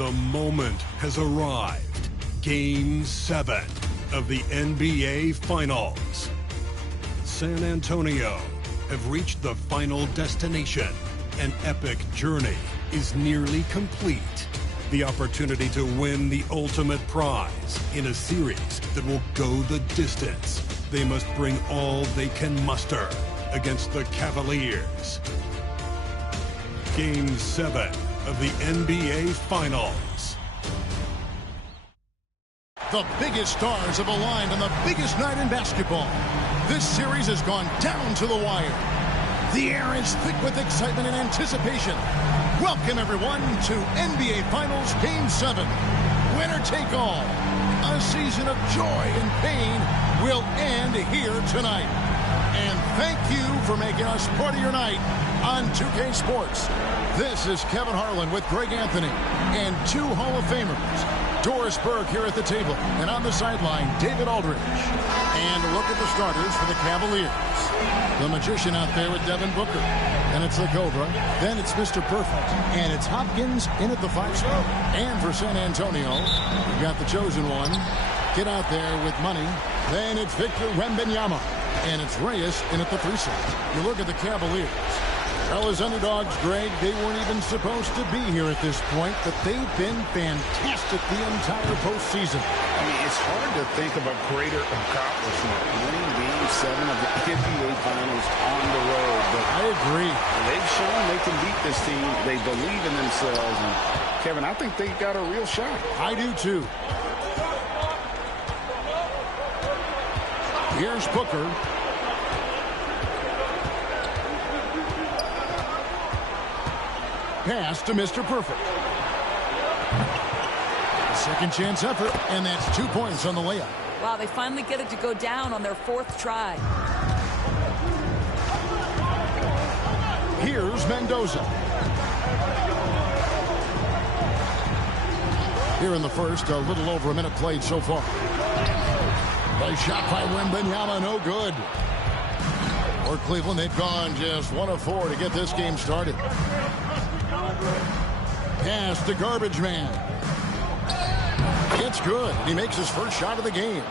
The moment has arrived. Game 7 of the NBA Finals. San Antonio have reached the final destination. An epic journey is nearly complete. The opportunity to win the ultimate prize in a series that will go the distance. They must bring all they can muster against the Cavaliers. Game 7 of the NBA Finals. The biggest stars have aligned on the biggest night in basketball. This series has gone down to the wire. The air is thick with excitement and anticipation. Welcome, everyone, to NBA Finals Game 7. Winner take all. A season of joy and pain will end here tonight. And thank you for making us part of your night on 2K Sports. This is Kevin Harlan with Greg Anthony and two Hall of Famers. Doris Burke here at the table, and on the sideline, David Aldridge. And look at the starters for the Cavaliers. The Magician out there with Devin Booker. And it's the Cobra. Then it's Mr. Perfect. And it's Hopkins in at the 5 spot. And for San Antonio, we've got the chosen one. Get out there with money. Then it's Victor Wembanyama. And it's Reyes in at the 3 spot. You look at the Cavaliers. Well, as underdogs, Greg, they weren't even supposed to be here at this point, but they've been fantastic the entire postseason. I mean, it's hard to think of a greater accomplishment, winning Game 7 of the NBA Finals on the road. But I agree. They've shown they can beat this team. They believe in themselves. And, Kevin, I think they've got a real shot. I do, too. Here's Booker. Pass to Mr. Perfect. A second chance effort, and that's 2 points on the layup. Wow, they finally get it to go down on their 4th try. Here's Mendoza. Here in the first, a little over a minute played so far. Nice shot by Wembanyama, no good. For Cleveland, they've gone just 1 of 4 to get this game started. Pass to Garbage Man. It's good. He makes his first shot of the game.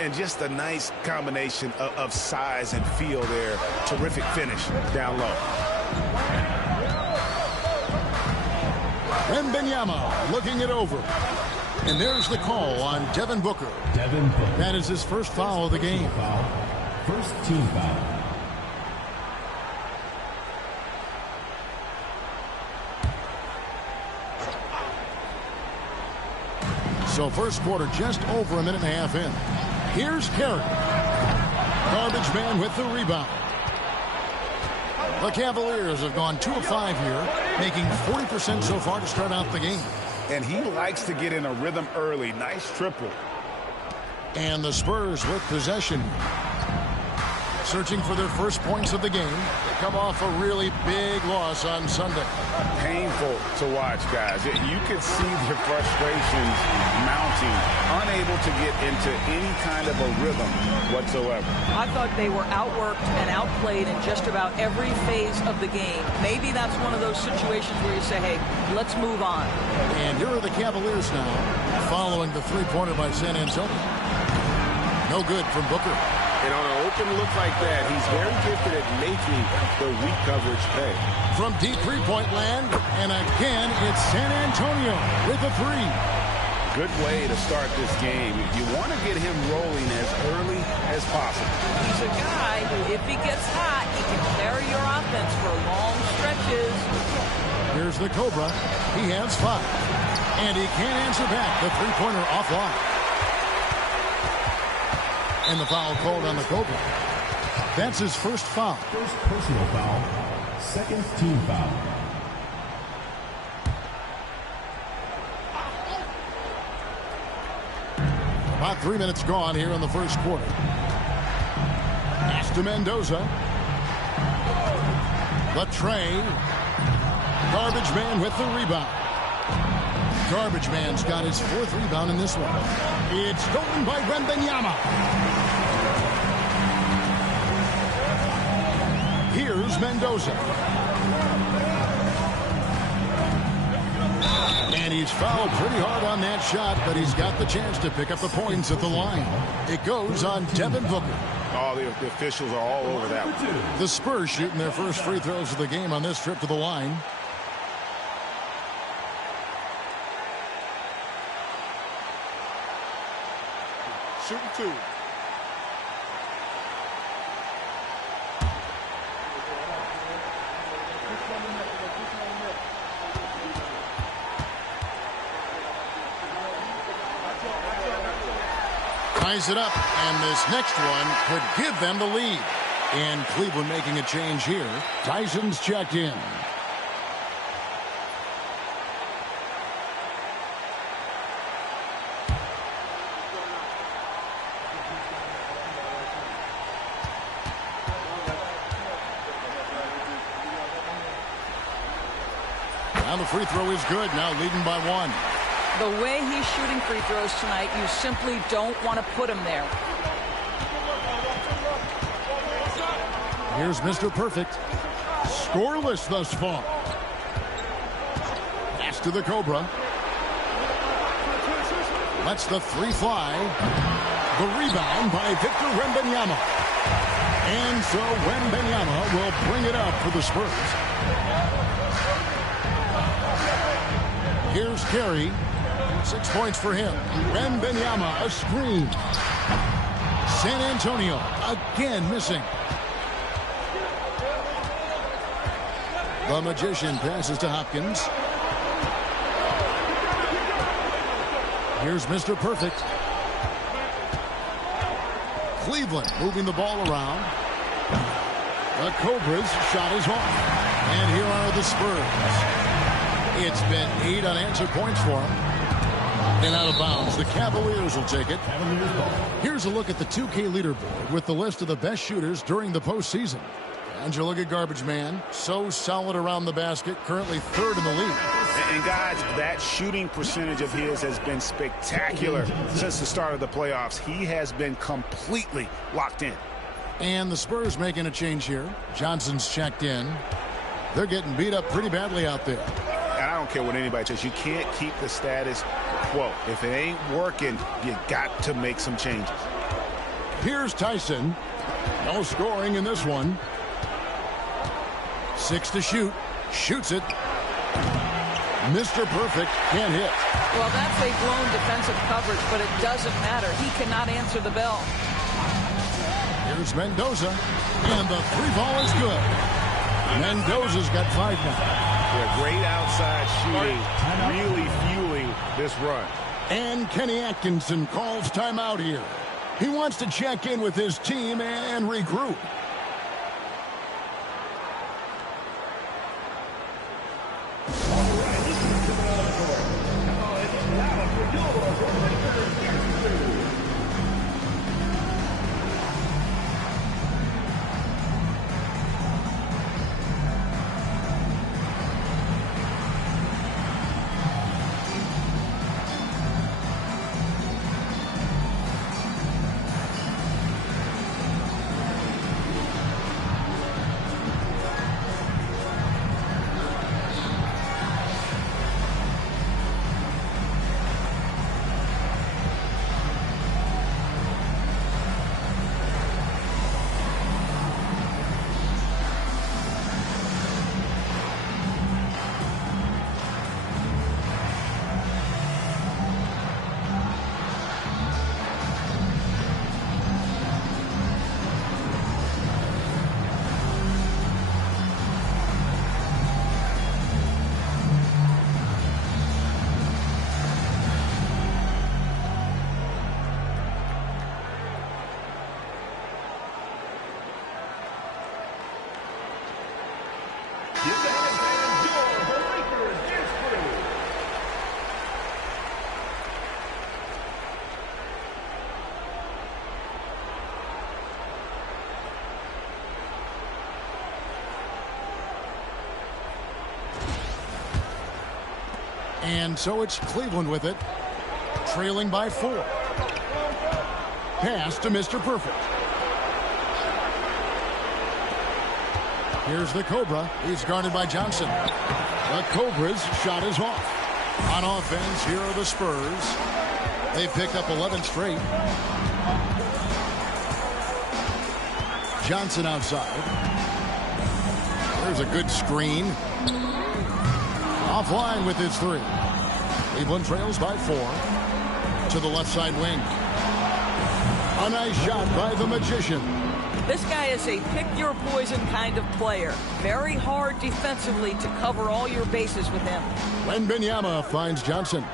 And just a nice combination of size and feel there. Terrific finish down low. Wembanyama looking it over. And there's the call on Devin Booker. That is his first foul of the game. First team foul. So first quarter just over a minute and a half in. Here's Carey. Garbage Man with the rebound. The Cavaliers have gone 2 of 5 here, making 40% so far to start out the game. And he likes to get in a rhythm early. Nice triple. And the Spurs with possession. Searching for their first points of the game. They come off a really big loss on Sunday. Painful to watch, guys. You could see their frustrations mounting, unable to get into any kind of a rhythm whatsoever. I thought they were outworked and outplayed in just about every phase of the game. Maybe that's one of those situations where you say, hey, let's move on. And here are the Cavaliers now, following the three-pointer by San Antonio. No good from Booker. And on an open look like that, he's very gifted at making the weak coverage pay. From deep three-point land, and again, it's San Antonio with a 3. Good way to start this game. You want to get him rolling as early as possible. He's a guy who, if he gets hot, he can carry your offense for long stretches. Here's the Cobra. He has 5. And he can't answer back. The three-pointer offline. And the foul called on the Cobra. That's his first foul. First personal foul. Second team foul. About 3 minutes gone here in the first quarter. Pass to Mendoza. The tray. Garbage Man with the rebound. Garbage Man's got his 4th rebound in this one. It's stolen by Wembanyama. Here's Mendoza. And And he's fouled pretty hard on that shot, but he's got the chance to pick up the points at the line. It goes on Devin Booker. Oh, the officials are all over that one. The Spurs shooting their first free throws of the game on this trip to the line. Shooting two. Ties it up, and this next one could give them the lead. And Cleveland making a change here. Tyson's checked in. Now the free throw is good, now leading by one. The way he's shooting free throws tonight, you simply don't want to put him there. Here's Mr. Perfect. Scoreless thus far. Pass to the Cobra. Lets the three fly. The rebound by Victor Wembanyama. And so Wembanyama will bring it up for the Spurs. Here's Carey. 6 points for him. Wembanyama, a screen. San Antonio again missing. The Magician passes to Hopkins. Here's Mr. Perfect. Cleveland moving the ball around. The Cobras shot is off. And here are the Spurs. It's been 8 unanswered points for them. And out of bounds, the Cavaliers will take it. Here's a look at the 2K leaderboard with the list of the best shooters during the postseason. Angela, garbage man, so solid around the basket, currently 3rd in the league. And guys, that shooting percentage of his has been spectacular since the start of the playoffs. He has been completely locked in. And the Spurs making a change here. Johnson's checked in. They're getting beat up pretty badly out there. And I don't care what anybody says. You can't keep the status quo. If it ain't working, you got to make some changes. Here's Tyson. No scoring in this one. 6 to shoot. Shoots it. Mr. Perfect can't hit. Well, that's a blown defensive coverage, but it doesn't matter. He cannot answer the bell. Here's Mendoza. And the three ball is good. Mendoza's got 5 now. Yeah, great outside shooting. Really fueling this run. And Kenny Atkinson calls timeout here. He wants to check in with his team and regroup. And so it's Cleveland with it, trailing by 4. Pass to Mr. Perfect. Here's the Cobra. He's guarded by Johnson. The Cobra's shot is off. On offense, here are the Spurs. They've picked up 11 straight. Johnson outside. There's a good screen. Offline with his three. Cleveland trails by 4. To the left side wing. A nice shot by the Magician. This guy is a pick-your-poison kind of player. Very hard defensively to cover all your bases with him. Wembanyama finds Johnson.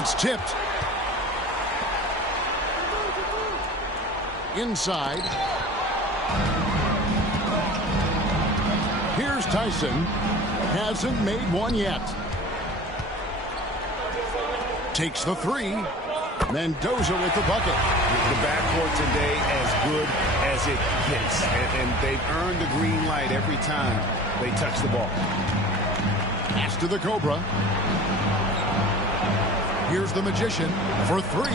It's tipped. Inside. Here's Tyson. Hasn't made one yet. Takes the three. Mendoza with the bucket. The backcourt today as good as it gets. And they've earned the green light every time they touch the ball. Pass to the Cobra. Here's the Magician for 3.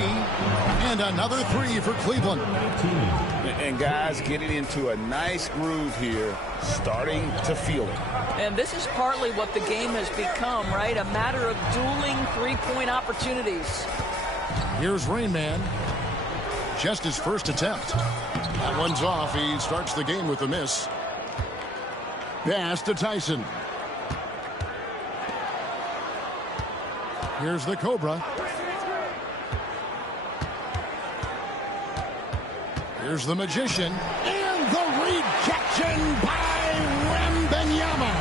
And another 3 for Cleveland. And guys getting into a nice groove here, starting to feel it. And this is partly what the game has become, right? A matter of dueling three-point opportunities. Here's Rain Man. Just his first attempt. That one's off. He starts the game with a miss. Pass to Tyson. Here's the Cobra. Here's the Magician. And the rejection by Wembanyama.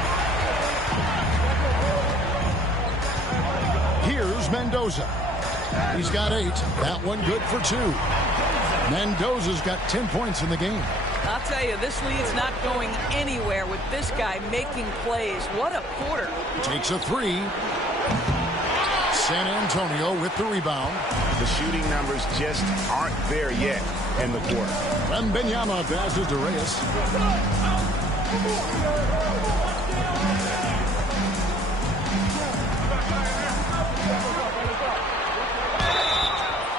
Here's Mendoza. He's got 8. That one good for 2. Mendoza's got 10 points in the game. I'll tell you, this lead's not going anywhere with this guy making plays. What a quarter. Takes a 3. San Antonio with the rebound. The shooting numbers just aren't there yet in the quarter. Wembanyama passes to Reyes.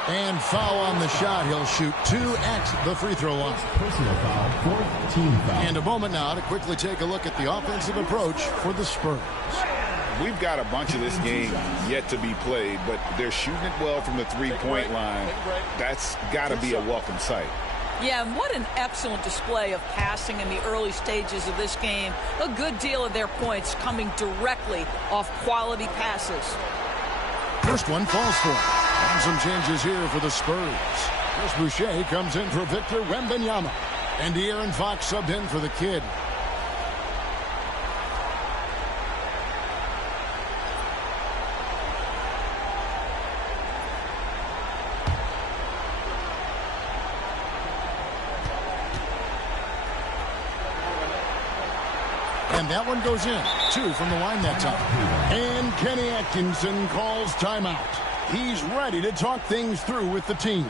And foul on the shot. He'll shoot 2 at the free throw line. Personal foul, 4th team foul. And a moment now to quickly take a look at the offensive approach for the Spurs. We've got a bunch of this game yet to be played, but they're shooting it well from the three-point line. That's got to be a welcome sight. Yeah, and what an excellent display of passing in the early stages of this game. A good deal of their points coming directly off quality passes. First one falls for him. And some changes here for the Spurs. Chris Boucher comes in for Victor Wembanyama. And De'Aaron Fox subbed in for the kid. And that one goes in. 2 from the line that time. And Kenny Atkinson calls timeout. He's ready to talk things through with the team.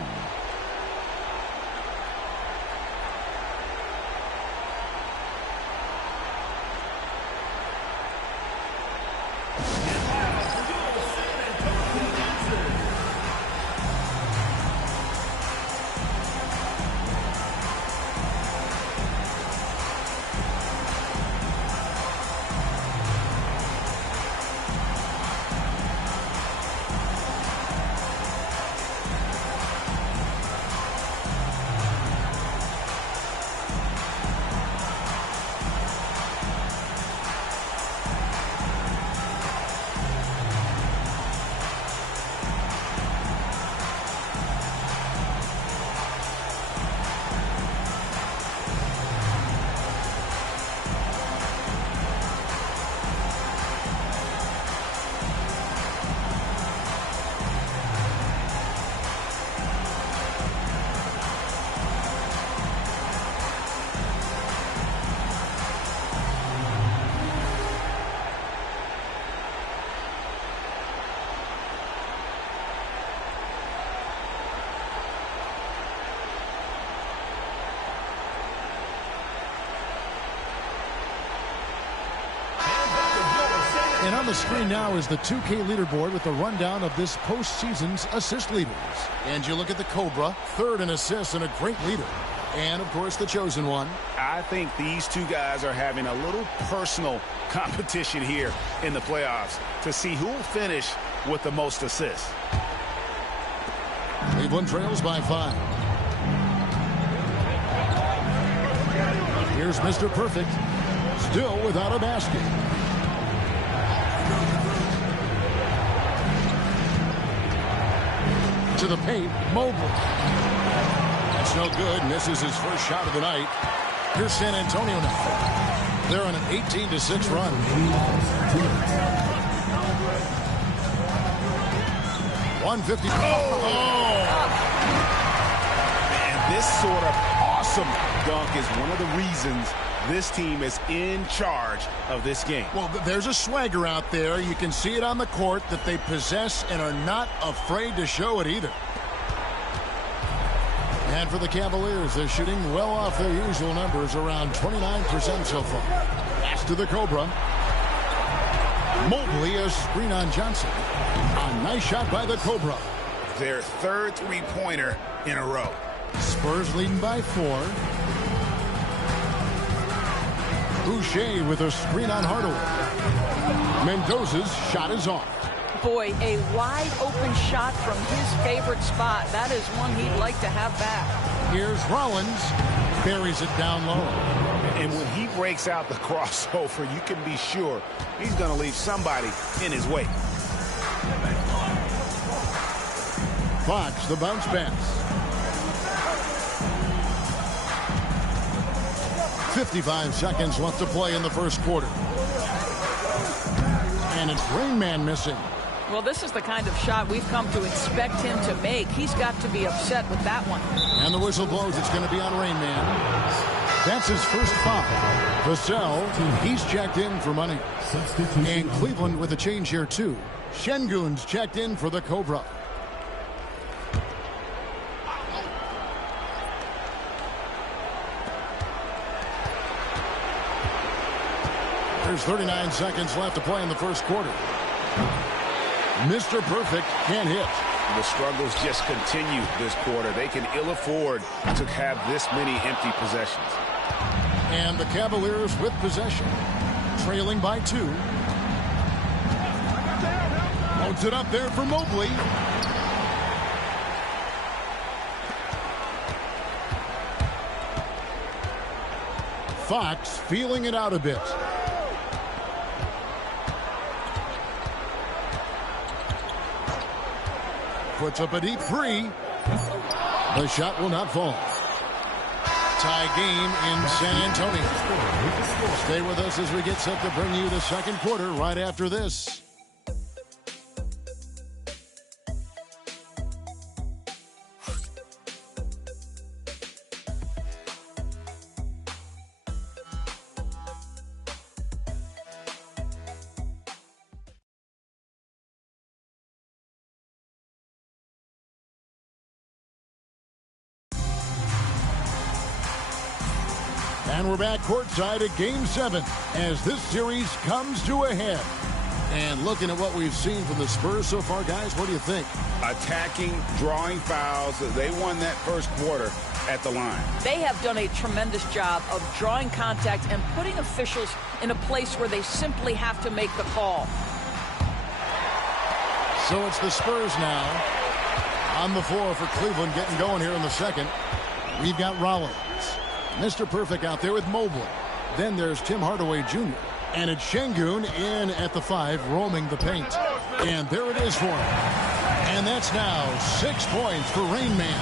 And on the screen now is the 2K leaderboard with the rundown of this postseason's assist leaders. And you look at the Cobra, 3rd in assists and a great leader. and, of course, the chosen one. I think these two guys are having a little personal competition here in the playoffs to see who will finish with the most assists. Cleveland trails by 5. Here's Mr. Perfect, still without a basket. To the paint, Mobley. That's no good. Misses his first shot of the night. Here's San Antonio now. They're on an 18-6 run. .150. Man, this sort of awesome dunk is one of the reasons this team is in charge of this game. Well, there's a swagger out there. You can see it on the court that they possess and are not afraid to show it either. And for the Cavaliers, they're shooting well off their usual numbers, around 29% so far. Pass to the Cobra. Mobley, a screen on Johnson. A nice shot by the Cobra. Their third three-pointer in a row. Spurs leading by 4. Boucher with a screen on Hardaway. Mendoza's shot is off. Boy, a wide open shot from his favorite spot. That is one he'd like to have back. Here's Rollins. Buries it down low. And when he breaks out the crossover, you can be sure he's going to leave somebody in his way. Fox, the bounce pass. 55 seconds left to play in the first quarter. And it's Rain Man missing. Well, this is the kind of shot we've come to expect him to make. He's got to be upset with that one. And the whistle blows. It's going to be on Rain Man. That's his first foul. Vassell, he's checked in for money. And Cleveland with a change here, too. Şengün's checked in for the Cobra. There's 39 seconds left to play in the first quarter. Mr. Perfect can't hit. The struggles just continue this quarter. They can ill afford to have this many empty possessions. And the Cavaliers with possession, trailing by 2. Loads it up there for Mobley. Fox feeling it out a bit. Puts up a deep 3. The shot will not fall. Tie game in San Antonio. Stay with us as we get set to bring you the second quarter right after this. And we're back courtside at Game 7 as this series comes to a head. And looking at what we've seen from the Spurs so far, guys, what do you think? Attacking, drawing fouls. They won that first quarter at the line. They have done a tremendous job of drawing contact and putting officials in a place where they simply have to make the call. So it's the Spurs now on the floor for Cleveland, getting going here in the second. We've got Rollins. Mr. Perfect out there with Mobley. Then there's Tim Hardaway Jr. And it's Şengün in at the 5, roaming the paint. And there it is for him. And that's now 6 points for Rain Man.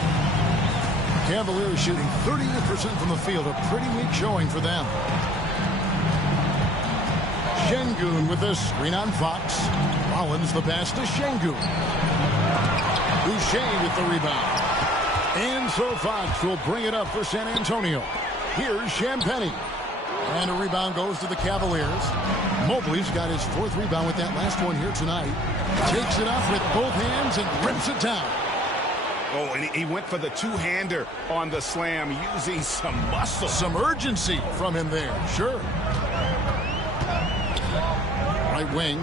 Cavaliers shooting 38% from the field. A pretty weak showing for them. Şengün with the screen on Fox. Rollins the pass to Şengün. Boucher with the rebound. And so Fox will bring it up for San Antonio. Here's Champagnie. And a rebound goes to the Cavaliers. Mobley's got his 4th rebound with that last one here tonight. Takes it up with both hands and rips it down. Oh, and he went for the two-hander on the slam, using some muscle. Some urgency from him there, sure. Right wing.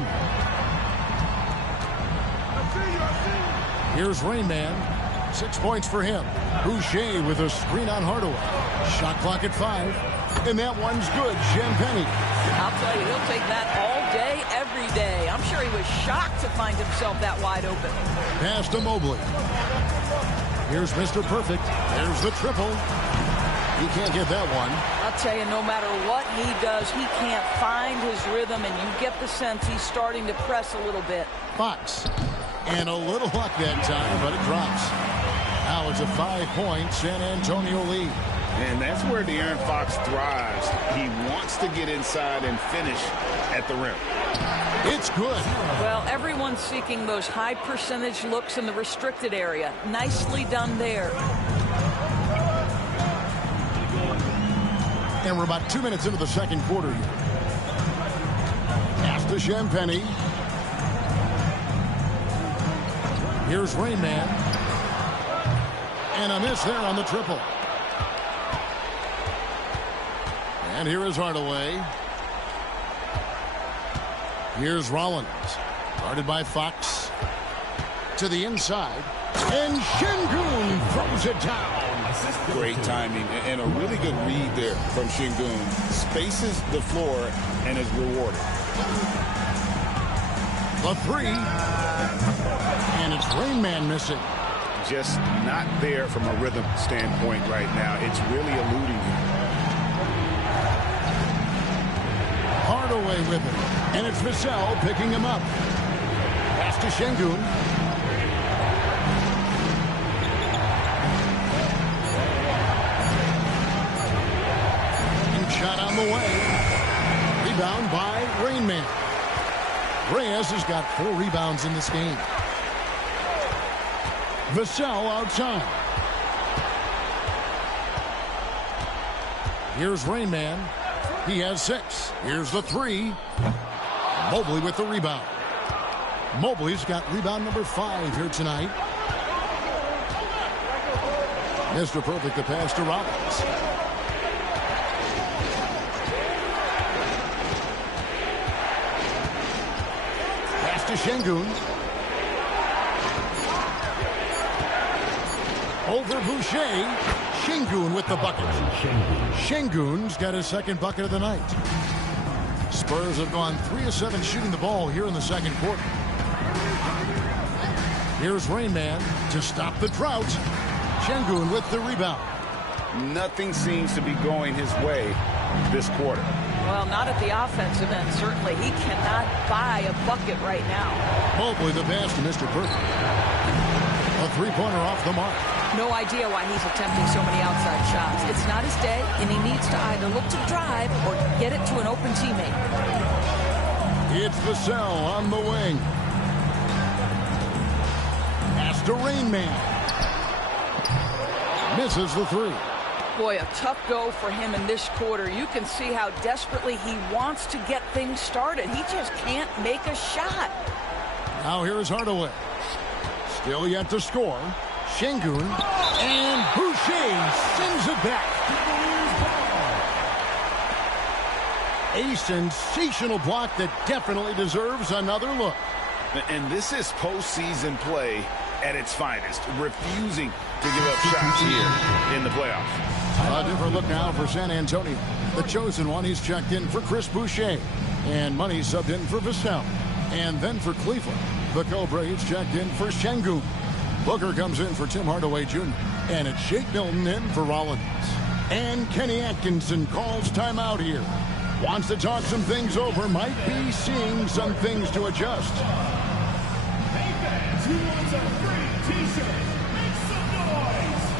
Here's Rain Man. 6 points for him. Boucher with a screen on Hardaway. Shot clock at 5. And that one's good. Champagnie. I'll tell you, he'll take that all day, every day. I'm sure he was shocked to find himself that wide open. Pass to Mobley. Here's Mr. Perfect. There's the triple. He can't get that one. I'll tell you, no matter what he does, he can't find his rhythm, and you get the sense he's starting to press a little bit. Fox. And a little luck that time, but it drops. Now it's a 5-point San Antonio lead. And that's where De'Aaron Fox thrives. He wants to get inside and finish at the rim. It's good. Well, everyone's seeking those high percentage looks in the restricted area. Nicely done there. And we're about 2 minutes into the second quarter here. Pass to Champagnie. Here's Rain Man. And a miss there on the triple. And here is Hardaway. Here's Rollins. Guarded by Fox. To the inside. And Şengün throws it down. Great timing and a really good read there from Şengün. Spaces the floor and is rewarded. The 3. And it's Rain Man missing. Just not there from a rhythm standpoint right now. It's really eluding him. Hardaway with it. And it's Vassell picking him up. Pass to Şengün. And shot on the way. Rebound by Rain Man. Reyes has got 4 rebounds in this game. Vassell outside. Here's Rain Man. He has 6. Here's the 3. Mobley with the rebound. Mobley's got rebound number 5 here tonight. Mr. Perfect, the pass to Rollins. Pass to Şengün. Over Boucher. Şengün with the bucket. Şengün's got his second bucket of the night. Spurs have gone 3 of 7 shooting the ball here in the second quarter. Here's Rain Man to stop the drought. Şengün with the rebound. Nothing seems to be going his way this quarter. Well, not at the offensive end. Certainly, he cannot buy a bucket right now. Mobley the pass to Mr. Perfect. A 3-pointer off the mark. No idea why he's attempting so many outside shots. It's not his day, and he needs to either look to drive or get it to an open teammate. It's Vassell on the wing. Pass to Rain Man. Misses the 3. Boy, a tough go for him in this quarter. You can see how desperately he wants to get things started. He just can't make a shot. Now here's Hardaway. Still yet to score. Şengün. And Boucher sends it back. A sensational block that definitely deserves another look. And this is postseason play at its finest, refusing to give up shots here in the playoffs. A different look now for San Antonio. The chosen one, he's checked in for Chris Boucher. And money subbed in for Vassell. And then for Cleveland, the Cobra, he's checked in for Şengün. Booker comes in for Tim Hardaway Jr. And it's Shake Milton in for Rollins. And Kenny Atkinson calls timeout here. Wants to talk some things over. Might be seeing some things to adjust. Hey fans, who wants a free t-shirt? Make some noise!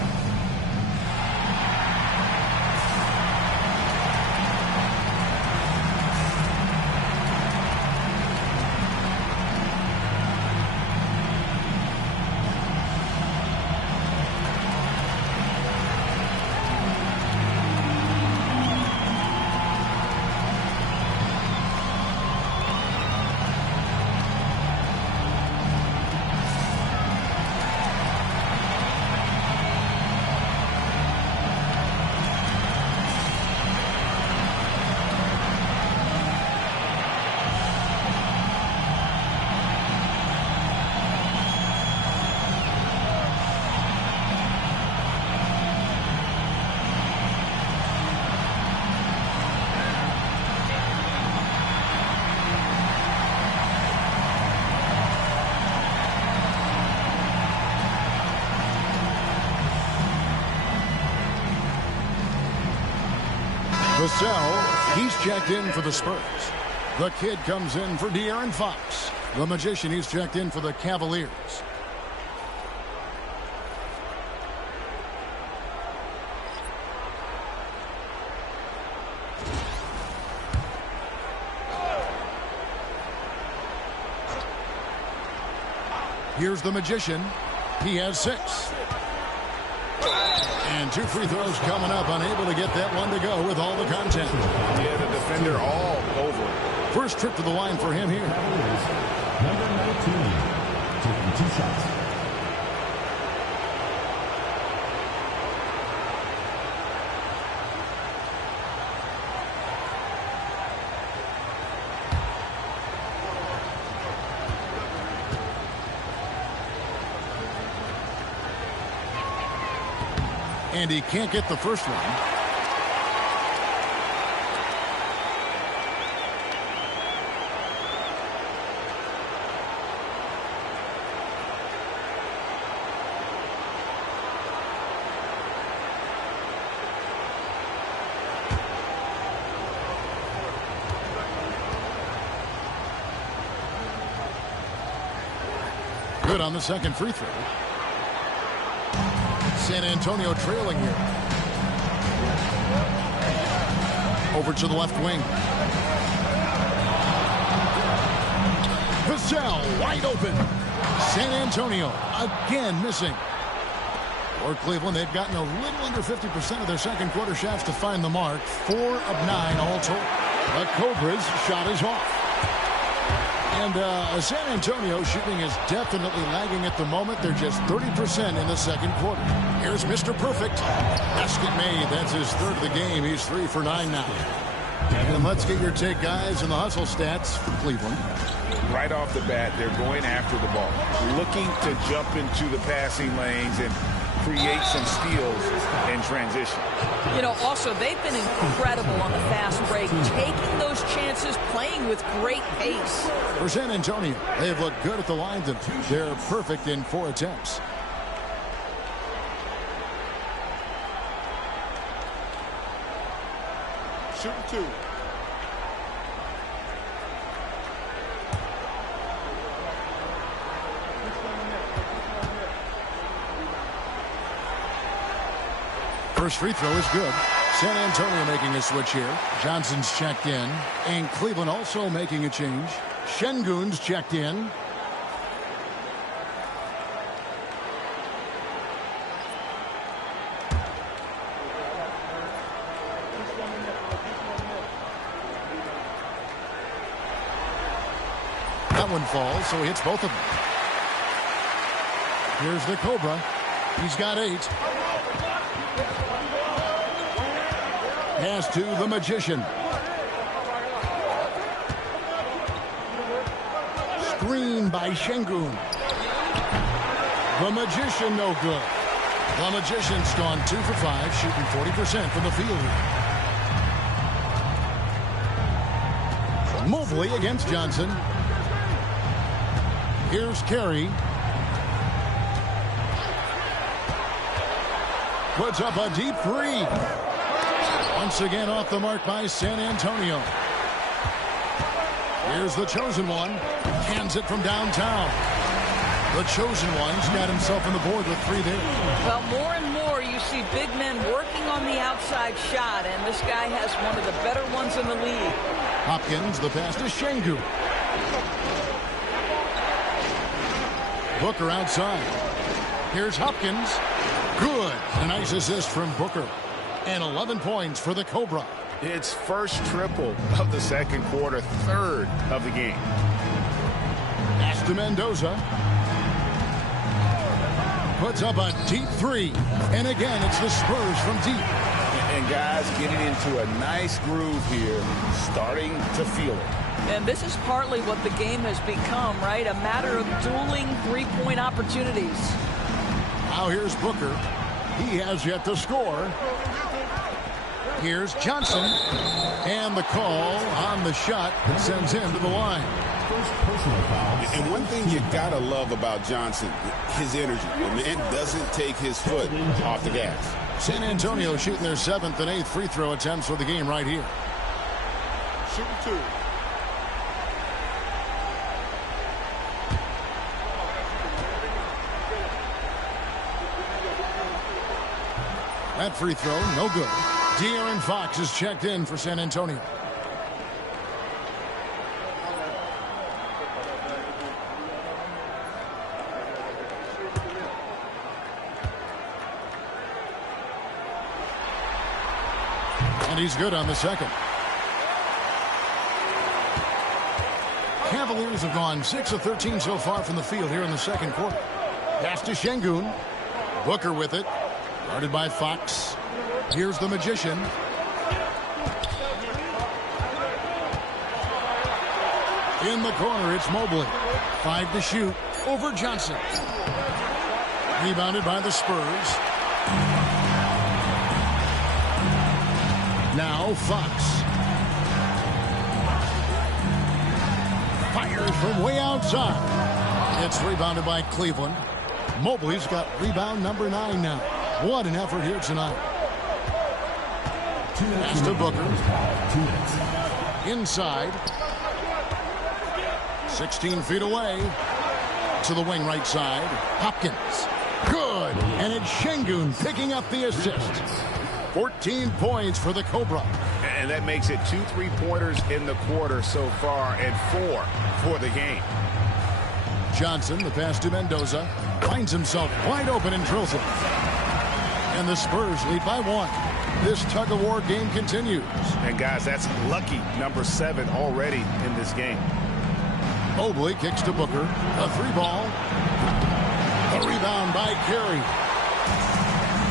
Vassell, he's checked in for the Spurs. The kid comes in for De'Aaron Fox. The Magician, he's checked in for the Cavaliers. Here's the Magician. He has 6. And 2 free throws coming up. Unable to get that one to go with all the content. Yeah, the defender all over. First trip to the line for him here. Number 19, taking 2 shots. And he can't get the first one. Good on the second free throw. San Antonio trailing here. Over to the left wing. Vassell wide open. San Antonio again missing. For Cleveland, they've gotten a little under 50% of their second quarter shots to find the mark. 4 of 9 all told. The Cobras shot is off. And San Antonio shooting is definitely lagging at the moment. They're just 30% in the second quarter. Here's Mr. Perfect. Basket made. That's his 3rd of the game. He's 3 for 9 now. And let's get your take, guys, on the hustle stats for Cleveland. Right off the bat, they're going after the ball, looking to jump into the passing lanes and create some steals in transition. You know, also, they've been incredible on the fast break, taking those chances, playing with great pace. For San Antonio, they've looked good at the line. They're perfect in 4 attempts. Shooting 2. First free throw is good. San Antonio making a switch here. Johnson's checked in. And Cleveland also making a change. Şengün's checked in. That one falls, so he hits both of them. Here's the Cobra. He's got 8. Pass to the Magician. Screen by Şengün. The Magician no good. The Magician's gone 2 for 5, shooting 40% from the field. Mobley against Johnson. Here's Carey. Puts up a deep 3. Once again off the mark by San Antonio. Here's the chosen one. Hands it from downtown. The chosen one's got himself on the board with 3 there. Well, more and more you see big men working on the outside shot, and this guy has one of the better ones in the league. Hopkins, the pass to Şengün. Booker outside. Here's Hopkins. Good. A nice assist from Booker. And 11 points for the Cobra. It's first triple of the second quarter, 3rd of the game. Pass to Mendoza. Puts up a deep 3. And again, it's the Spurs from deep. And guys getting into a nice groove here, starting to feel it. And this is partly what the game has become, right? A matter of dueling 3-point opportunities. Now here's Booker. He has yet to score. Here's Johnson. And the call on the shot that sends him to the line. And one thing you gotta love about Johnson, his energy. The man doesn't take his foot off the gas. San Antonio shooting their 7th and 8th free throw attempts for the game right here. Shooting 2. That free throw, no good. De'Aaron Fox is checked in for San Antonio. And he's good on the second. Cavaliers have gone 6 of 13 so far from the field here in the second quarter. Pass to Şengün. Booker with it. Guarded by Fox. Here's the Magician. In the corner, it's Mobley. 5 to shoot. Over Johnson. Rebounded by the Spurs. Now Fox. Fires from way outside. It's rebounded by Cleveland. Mobley's got rebound number 9 now. What an effort here tonight. Pass to Booker. Inside. 16 feet away. To the wing right side. Hopkins. Good. And it's Şengün picking up the assist. 14 points for the Cobra. And that makes it 2 3-pointers in the quarter so far and 4 for the game. Johnson, the pass to Mendoza. Finds himself wide open and drills it. And the Spurs lead by 1. This tug-of-war game continues. And guys, that's lucky number 7 already in this game. Mobley kicks to Booker. A 3-ball. A rebound by Carey.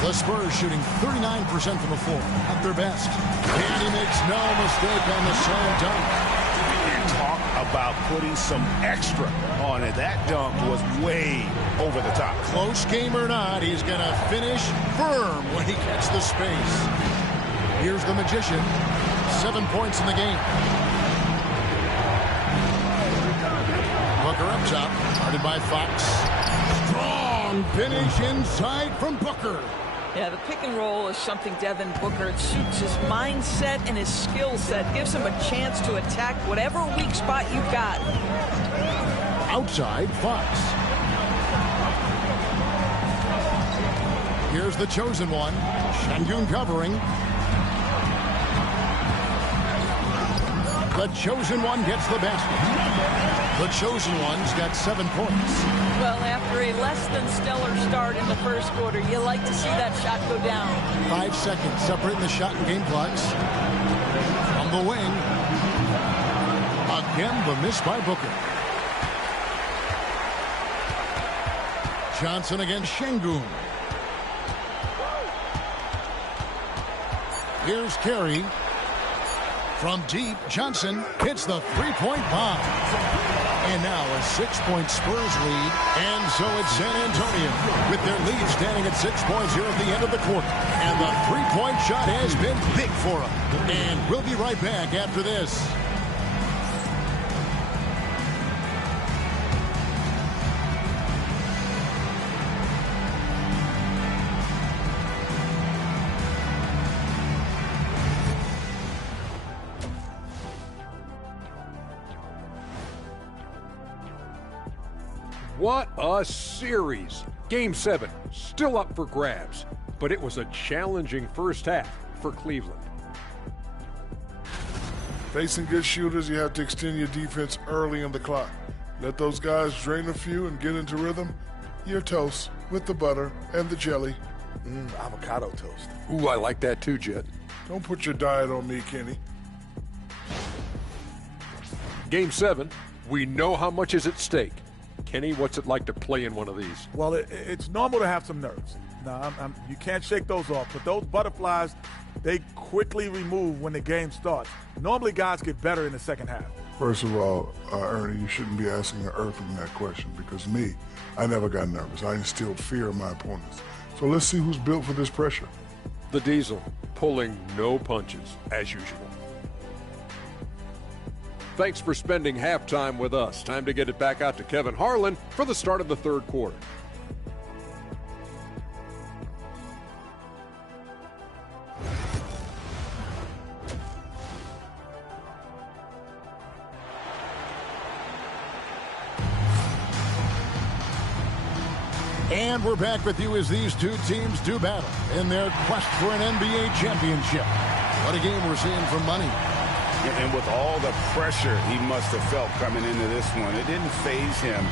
The Spurs shooting 39% from the floor at their best. And he makes no mistake on the slam dunk. And talk about putting some extra on it. That dunk was way over the top. Close game or not, he's going to finish firm when he gets the space. Here's the Magician. 7 points in the game. Booker up top, guarded by Fox. Strong finish inside from Booker. Yeah, the pick and roll is something Devin Booker, it suits his mindset and his skill set, gives him a chance to attack whatever weak spot you got. Outside, Fox. Here's the chosen one. Şengün covering. The chosen one gets the basket. The chosen one's got 7 points. Well, after a less than stellar start in the first quarter, you like to see that shot go down. 5 seconds separating the shot and game clocks. From the wing. Again, the miss by Booker. Johnson against Şengün. Here's Carey. From deep, Johnson hits the 3-point bomb. And now a 6-point Spurs lead. And so it's San Antonio with their lead standing at 6 points here at the end of the quarter. And the 3-point shot has been big for them. And we'll be right back after this. What a series. Game 7, still up for grabs, but it was a challenging first half for Cleveland. Facing good shooters, you have to extend your defense early in the clock. Let those guys drain a few and get into rhythm. You're toast with the butter and the jelly. Avocado toast. Ooh, I like that too, Jet. Don't put your diet on me, Kenny. Game 7, we know how much is at stake. Kenny, what's it like to play in one of these? Well, it's normal to have some nerves. Now, you can't shake those off, but those butterflies, they quickly remove when the game starts. Normally, guys get better in the second half. First of all, Ernie, you shouldn't be asking an Earthling that question because I never got nervous. I instilled fear in my opponents. So let's see who's built for this pressure. The Diesel pulling no punches as usual. Thanks for spending halftime with us. Time to get it back out to Kevin Harlan for the start of the third quarter. And we're back with you as these two teams do battle in their quest for an NBA championship. What a game we're seeing for money. And with all the pressure he must have felt coming into this one, it didn't faze him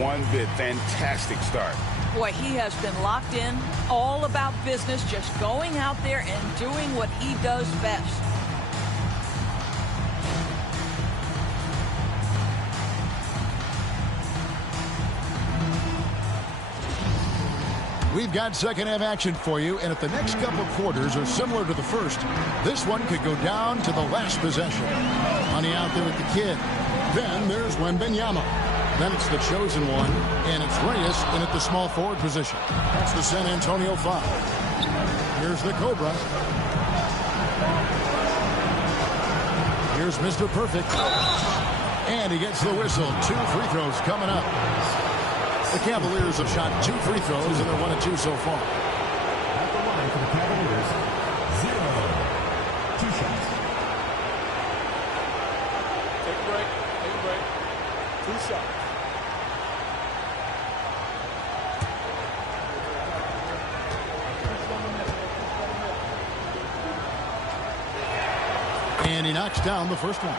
one bit. Fantastic start. Boy, he has been locked in, all about business, just going out there and doing what he does best. We've got second half action for you, and if the next couple quarters are similar to the first, this one could go down to the last possession. Money out there with the kid. Then there's Wembanyama. Then it's the chosen one, and it's Reyes in at the small forward position. That's the San Antonio 5. Here's the Cobra. Here's Mr. Perfect. And he gets the whistle. 2 free throws coming up. The Cavaliers have shot 2 free throws, and they're 1 of 2 so far. At the line for the Cavaliers, 0. 2 shots. Take a break. Take a break. 2 shots. And he knocks down the first one.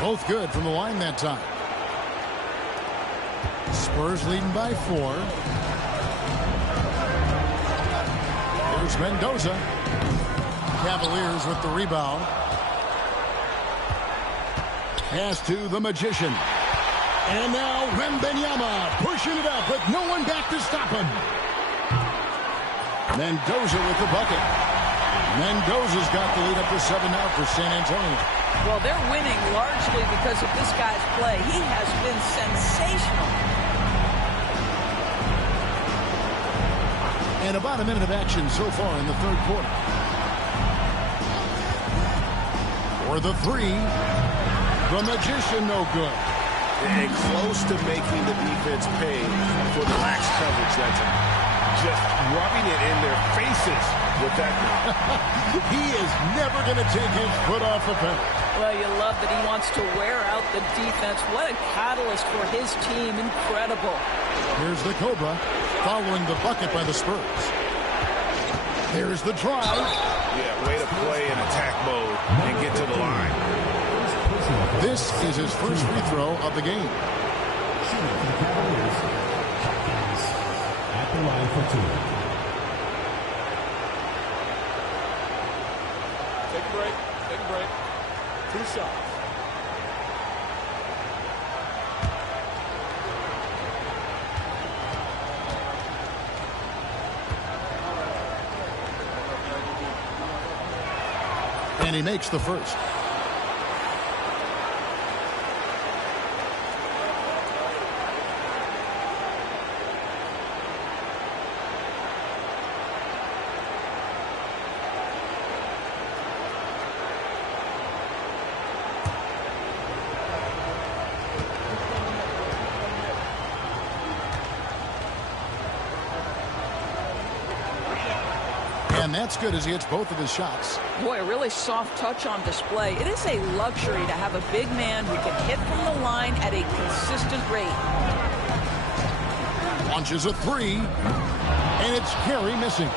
Both good from the line that time. Spurs leading by 4. There's Mendoza. Cavaliers with the rebound. Pass to the Magician. And now Wembanyama pushing it up with no one back to stop him. Mendoza with the bucket. Mendoza's got the lead up to 7 now for San Antonio. Well, they're winning largely because of this guy's play. He has been sensational. And about a minute of action so far in the third quarter. For the 3, the Magician no good. And close to making the defense pay for the lax coverage that time. Just rubbing it in their faces with that. He is never going to take his foot off the pedal. Well, you love that he wants to wear out the defense. What a catalyst for his team. Incredible. Here's the Cobra following the bucket by the Spurs. There's the drive. Yeah, way to play in attack mode and get to the line. This is his first free throw of the game. At the line for 2. Take a break. Take a break. 2 shots. And he makes the first. And that's good as he hits both of his shots. Boy, a really soft touch on display. It is a luxury to have a big man who can hit from the line at a consistent rate. Launches a 3. And it's Carey missing.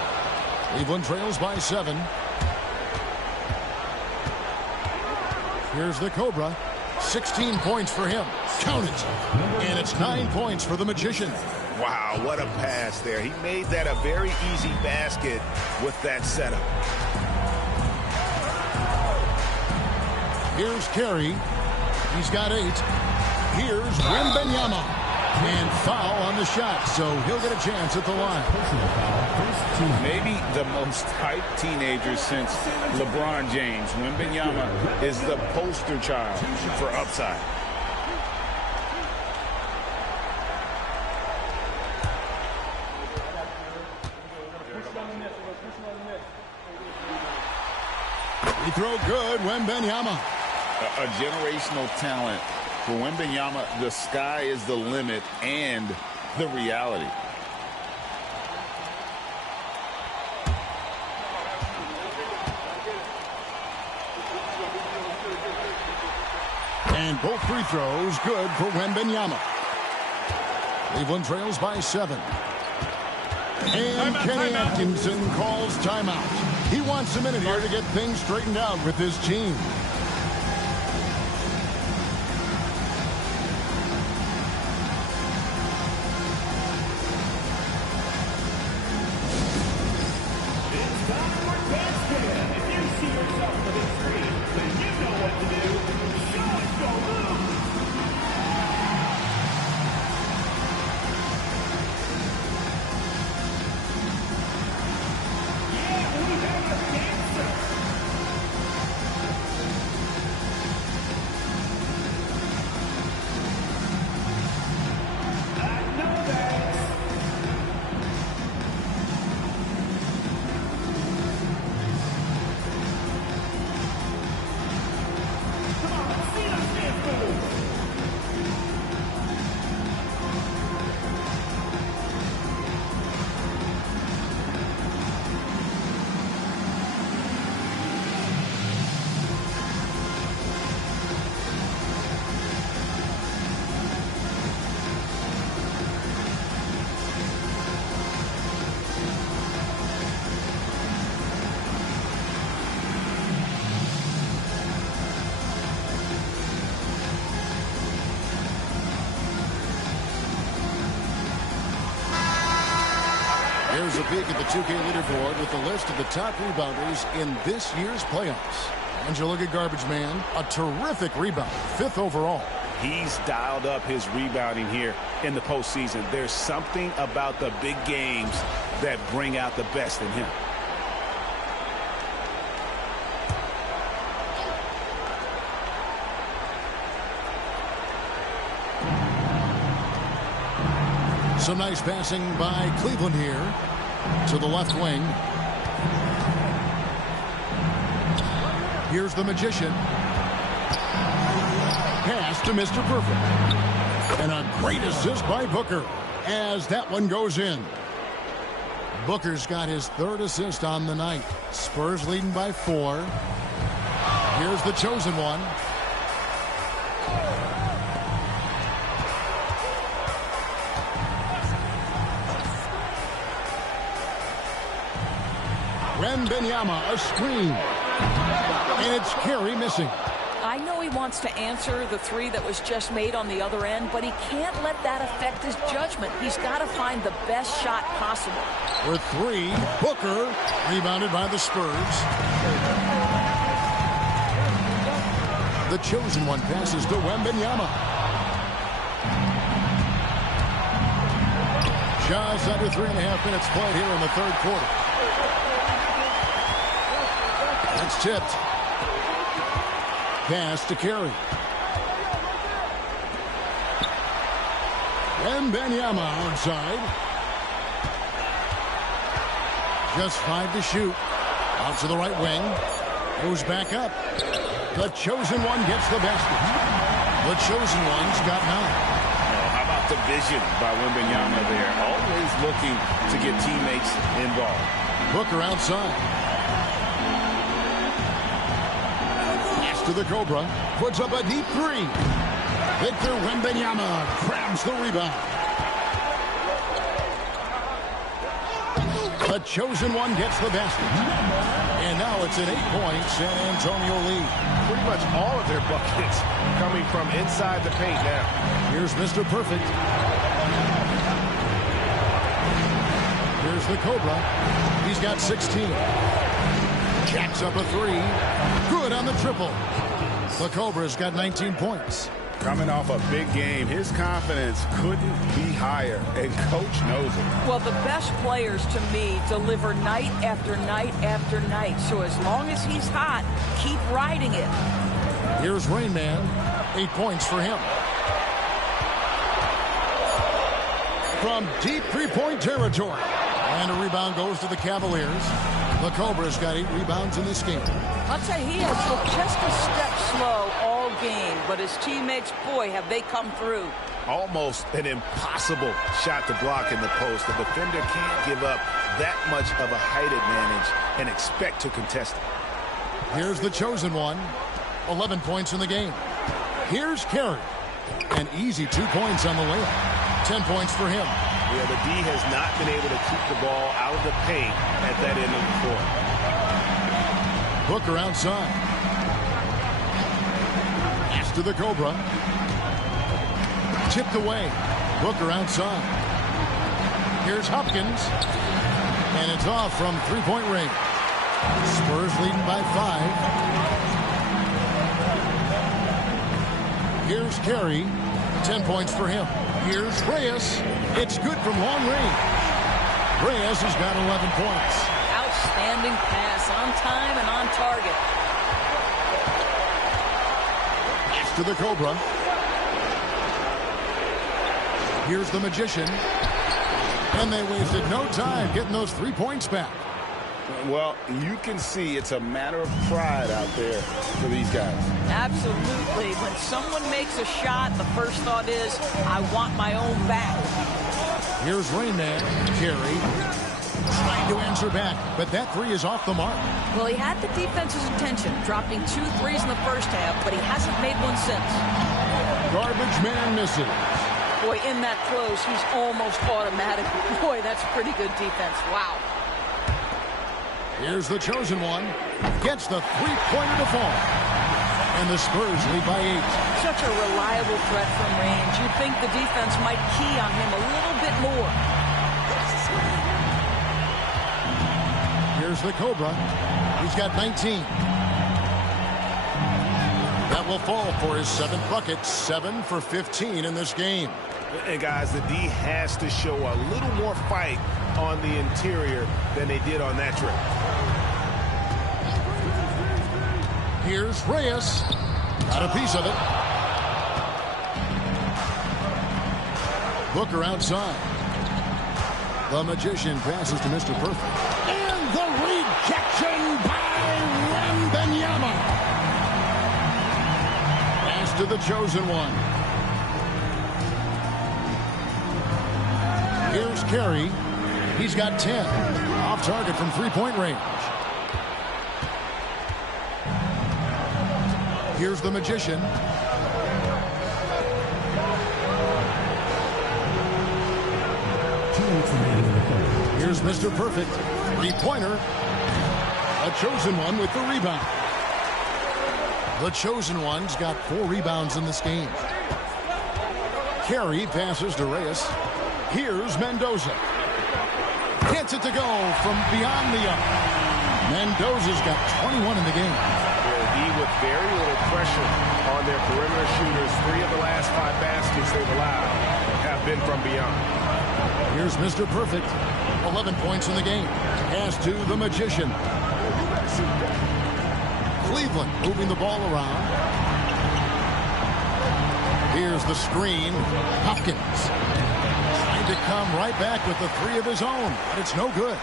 Cleveland trails by 7. Here's the Cobra. 16 points for him. Count it. And it's 9 points for the Magician. Wow, what a pass there. He made that a very easy basket with that setup. Here's Carey. He's got 8. Here's Wembanyama. And foul on the shot, so he'll get a chance at the line. Maybe the most hyped teenager since LeBron James. Wembanyama is the poster child for upside. He throw good, Wembanyama. A generational talent. For Wembanyama, the sky is the limit and the reality. And both free throws good for Wembanyama. Cleveland trails by 7. And Kenny Atkinson calls timeout. He wants a minute here to get things straightened out with his team. Here's a peek at the 2K leaderboard with the list of the top rebounders in this year's playoffs. And you look at Garbage Man, a terrific rebound, 5th overall. He's dialed up his rebounding here in the postseason. There's something about the big games that bring out the best in him. Some nice passing by Cleveland here to the left wing. Here's the Magician. Pass to Mr. Perfect. And a great assist by Booker as that one goes in. Booker's got his 3rd assist on the night. Spurs leading by 4. Here's the chosen one. Wembanyama, a screen. And it's Carey missing. I know he wants to answer the 3 that was just made on the other end, but he can't let that affect his judgment. He's got to find the best shot possible. For 3, Booker, rebounded by the Spurs. The chosen one passes to Wembanyama. Just under 3.5 minutes played here in the 3rd quarter. That's tipped. Pass to Carey. Wembanyama outside. Just 5 to shoot. Out to the right wing. Goes back up. The chosen one gets the basket. The chosen one's got 9. How about the vision by Wembanyama there? Always looking to get teammates involved. Booker outside. To the Cobra, puts up a deep 3. Victor Wembanyama grabs the rebound. The chosen one gets the basket. And now it's an 8-point San Antonio lead. Pretty much all of their buckets coming from inside the paint now. Here's Mr. Perfect. Here's the Cobra. He's got 16. Jacks up a 3. Good on the triple. The Cobra's got 19 points. Coming off a big game, his confidence couldn't be higher, and Coach knows it. Well, the best players, to me, deliver night after night after night. So as long as he's hot, keep riding it. Here's Rain Man. 8 points for him. From deep three-point territory. And a rebound goes to the Cavaliers. The Cobras got 8 rebounds in this game. I'll tell you, he has looked just a step slow all game, but his teammates, boy, have they come through. Almost an impossible shot to block in the post. The defender can't give up that much of a height advantage and expect to contest it. Here's the chosen one. 11 points in the game. Here's Carey. An easy 2 points on the layup. 10 points for him. Yeah, the D has not been able to keep the ball out of the paint at that end of the court. Booker outside. Pass to the Cobra. Tipped away. Booker outside. Here's Hopkins. And it's off from three-point range. Spurs leading by 5. Here's Carey. 10 points for him. Here's Reyes. It's good from long range. Reyes has got 11 points. Outstanding pass, on time and on target. Pass to the Cobra. Here's the Magician. And they wasted no time getting those 3 points back. Well, you can see it's a matter of pride out there for these guys. Absolutely. When someone makes a shot, the first thought is, I want my own back. Here's Rain Man. Carey trying to answer back, but that 3 is off the mark. Well, he had the defense's attention, dropping 2 threes in the first half, but he hasn't made one since. Garbage man misses. Boy, in that close, he's almost automatic. Boy, that's pretty good defense. Wow. Here's the chosen one. Gets the three-pointer to fall. And the Spurs lead by 8. Such a reliable threat from range. You'd think the defense might key on him a little bit more. Here's the Cobra. He's got 19. That will fall for his 7th bucket. 7 for 15 in this game. And guys, the D has to show a little more fight on the interior than they did on that trip. Here's Reyes. Got a piece of it. Booker outside. The Magician passes to Mr. Perfect. And the rejection by Wembanyama. Pass to the chosen one. Here's Carey. He's got 10. Off target from three-point range. Here's the Magician. Here's Mr. Perfect. Three-pointer. A chosen one with the rebound. The chosen one's got 4 rebounds in this game. Carey passes to Reyes. Here's Mendoza. Gets it to go from beyond the arc. Mendoza's got 21 in the game. D with very little pressure on their perimeter shooters. 3 of the last 5 baskets they've allowed have been from beyond. Here's Mr. Perfect. 11 points in the game. Pass to the Magician. Cleveland moving the ball around. Here's the screen. Hopkins trying to come right back with the 3 of his own, but it's no good.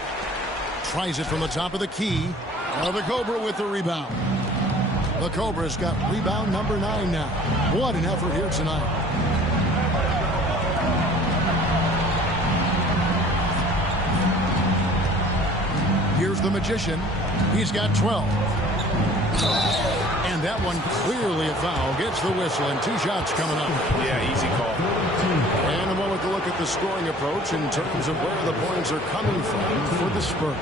Tries it from the top of the key. Now the Cobra with the rebound. The Cobra's got rebound number 9 now. What an effort here tonight. Here's the Magician. He's got 12. And that one clearly a foul. Gets the whistle and 2 shots coming up. Yeah, easy call. And a moment to look at the scoring approach in terms of where the points are coming from for the Spurs.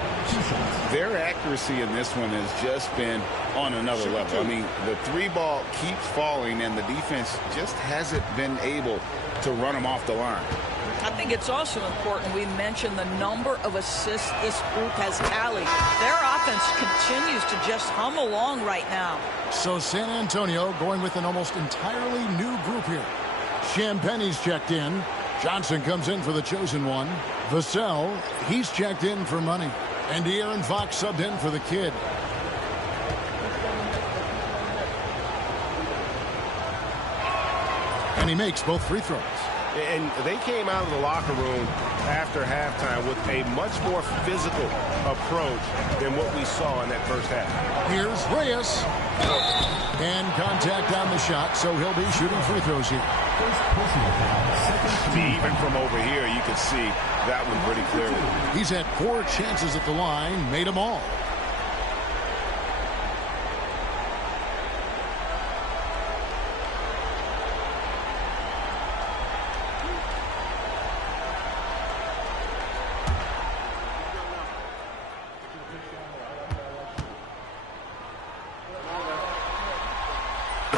Their accuracy in this one has just been on another level. I mean, the 3 ball keeps falling, and the defense just hasn't been able to run them off the line. I think it's also important we mention the number of assists this group has tallied. Their defense continues to just hum along right now. So San Antonio going with an almost entirely new group here. Champagne's checked in. Johnson comes in for the chosen one. Vassell, he's checked in for money. And De'Aaron Fox subbed in for the kid. And he makes both free throws. And they came out of the locker room after halftime with a much more physical approach than what we saw in that first half. Here's Reyes. And contact on the shot, so he'll be shooting free throws here. Even from over here, you can see that one pretty clearly. He's had 4 chances at the line, made them all.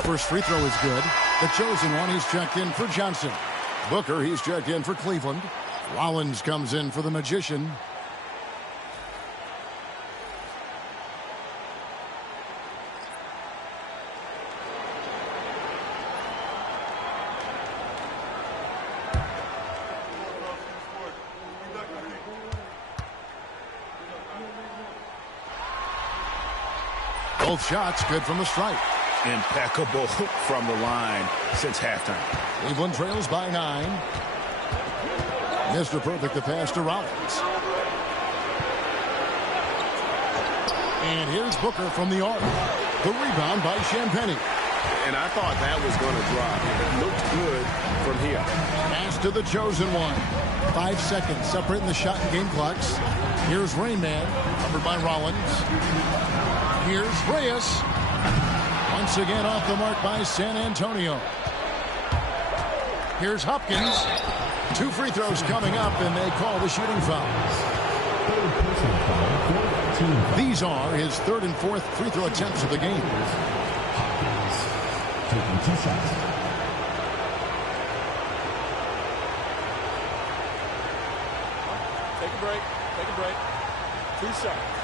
First free throw is good. The chosen one, he's checked in for Johnson. Booker, he's checked in for Cleveland. Rollins comes in for the Magician. Both shots good from the stripe. Impeccable from the line since halftime. Cleveland trails by 9. Mr. Perfect, the pass to Rollins. And here's Booker from the arc. The rebound by Champagnie. And I thought that was going to drop. It looked good from here. Pass to the chosen one. 5 seconds separating the shot and game clocks. Here's Rain Man, covered by Rollins. Here's Reyes. Once again off the mark by San Antonio. Here's Hopkins. 2 free throws coming up, and they call the shooting foul. These are his 3rd and 4th free throw attempts of the game. Hopkins taking 2 shots. Take a break. Take a break. 2 shots.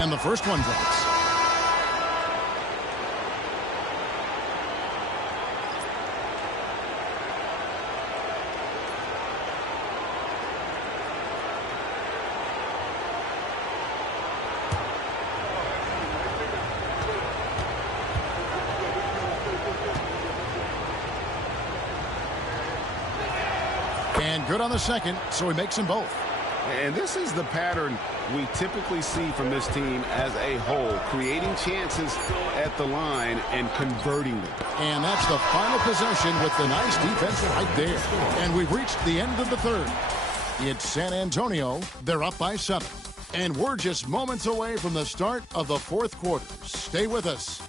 And the first one drops. And good on the second, so he makes them both. And this is the pattern we typically see from this team as a whole, creating chances at the line and converting them. And that's the final possession with the nice defense right there. And we've reached the end of the 3rd. It's San Antonio. They're up by 7. And we're just moments away from the start of the 4th quarter. Stay with us.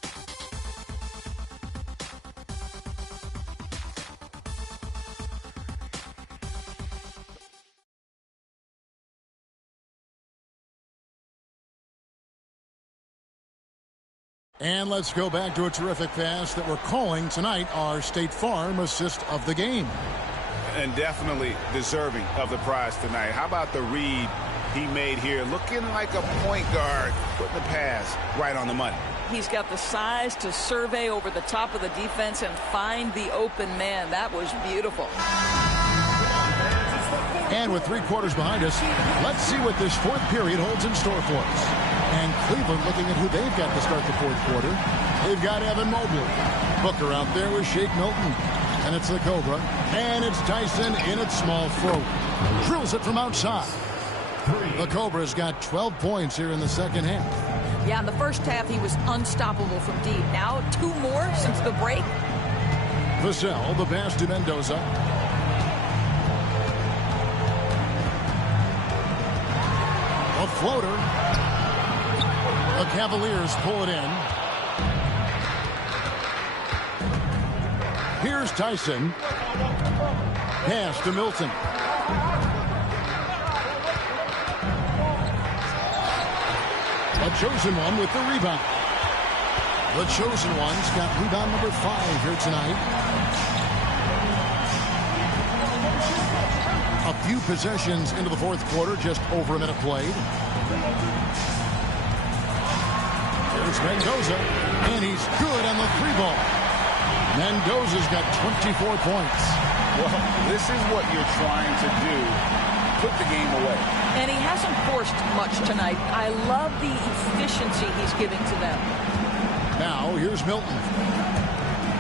And let's go back to a terrific pass that we're calling tonight our State Farm assist of the game. And definitely deserving of the prize tonight. How about the read he made here? Looking like a point guard, putting the pass right on the money. He's got the size to survey over the top of the defense and find the open man. That was beautiful. And with 3 quarters behind us, let's see what this 4th period holds in store for us. And Cleveland looking at who they've got to start the 4th quarter. They've got Evan Mobley. Booker out there with Shake Milton. And it's the Cobra. And it's Tyson in its small throat. Drills it from outside. The Cobra's got 12 points here in the second half. Yeah, in the first half, he was unstoppable from deep. Now, 2 more since the break. Vassell, the pass to Mendoza. A floater. The Cavaliers pull it in. Here's Tyson. Pass to Milton. A chosen one with the rebound. The chosen one's got rebound number 5 here tonight. A few possessions into the fourth quarter, just over a minute played. Here's Mendoza, and he's good on the 3-ball. Mendoza's got 24 points. Well, this is what you're trying to do. Put the game away. And he hasn't forced much tonight. I love the efficiency he's giving to them. Now, here's Milton.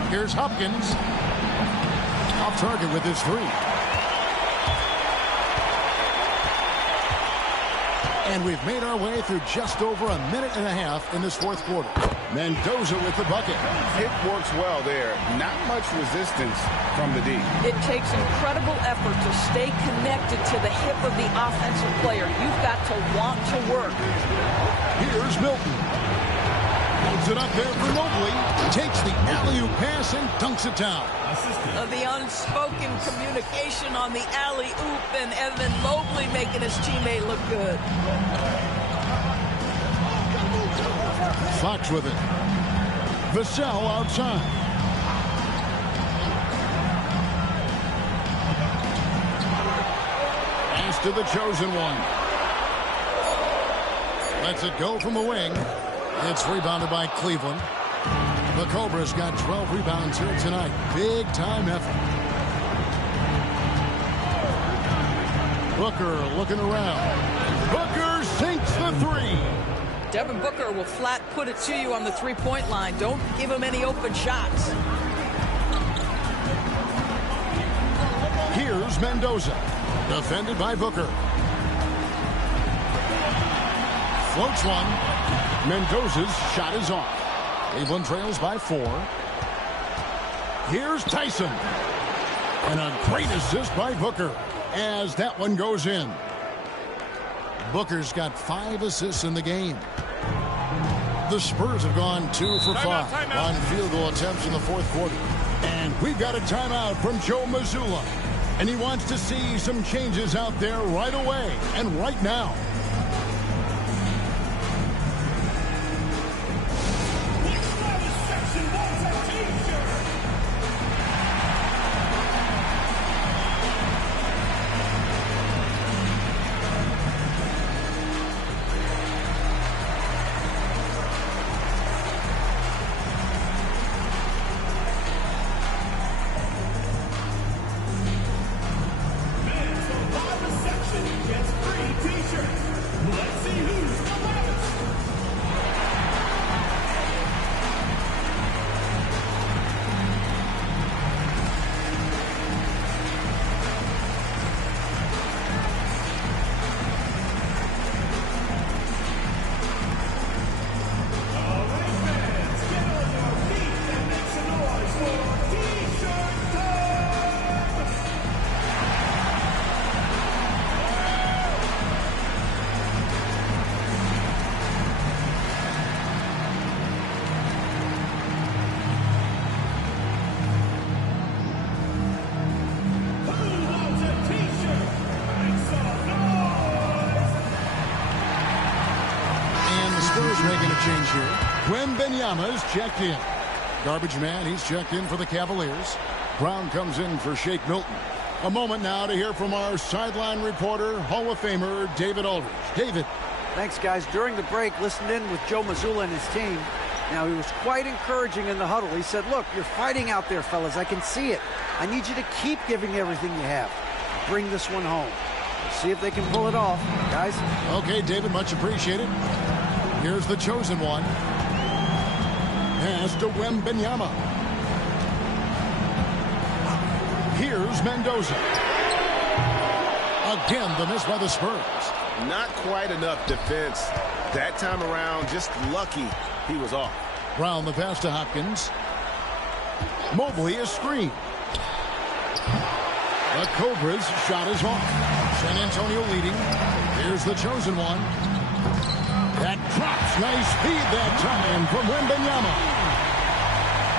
Here's Hopkins. Off target with his 3. And we've made our way through just over a minute and a half in this fourth quarter. Mendoza with the bucket. It works well there. Not much resistance from the D. It takes incredible effort to stay connected to the hip of the offensive player. You've got to want to work. Here's Milton. Holds it up there for Mobley. Takes the alley-oop pass and dunks it down. The unspoken communication on the alley-oop, and Evan Mobley making his teammate look good. Fox with it. Vassell outside. Pass to the chosen one. Lets it go from the wing. It's rebounded by Cleveland. The Cobras got 12 rebounds here tonight. Big time effort. Booker looking around. Booker sinks the 3. Devin Booker will flat put it to you on the three-point line. Don't give him any open shots. Here's Mendoza. Defended by Booker. Floats one. Mendoza's shot is off. Cleveland trails by 4. Here's Tyson. And a great assist by Booker as that one goes in. Booker's got 5 assists in the game. The Spurs have gone 2 for 5 on field goal attempts in the fourth quarter. And we've got a timeout from Joe Mazzulla. And he wants to see some changes out there right away and right now. Change here. Wembanyama's checked in. Garbage man, he's checked in for the Cavaliers. Brown comes in for Shake Milton. A moment now to hear from our sideline reporter, Hall of Famer David Aldridge. David. Thanks, guys. During the break, listened in with Joe Mazzulla and his team. Now, he was quite encouraging in the huddle. He said, look, you're fighting out there, fellas. I can see it. I need you to keep giving everything you have. Bring this one home. See if they can pull it off, guys. Okay, David, much appreciated. Here's the chosen one. Pass to Wembanyama. Here's Mendoza. Again, the miss by the Spurs. Not quite enough defense that time around. Just lucky he was off. Brown the pass to Hopkins. Mobley is screened. The Cobras shot is off. San Antonio leading. Here's the chosen one. That drops. Nice speed that time from Wembanyama.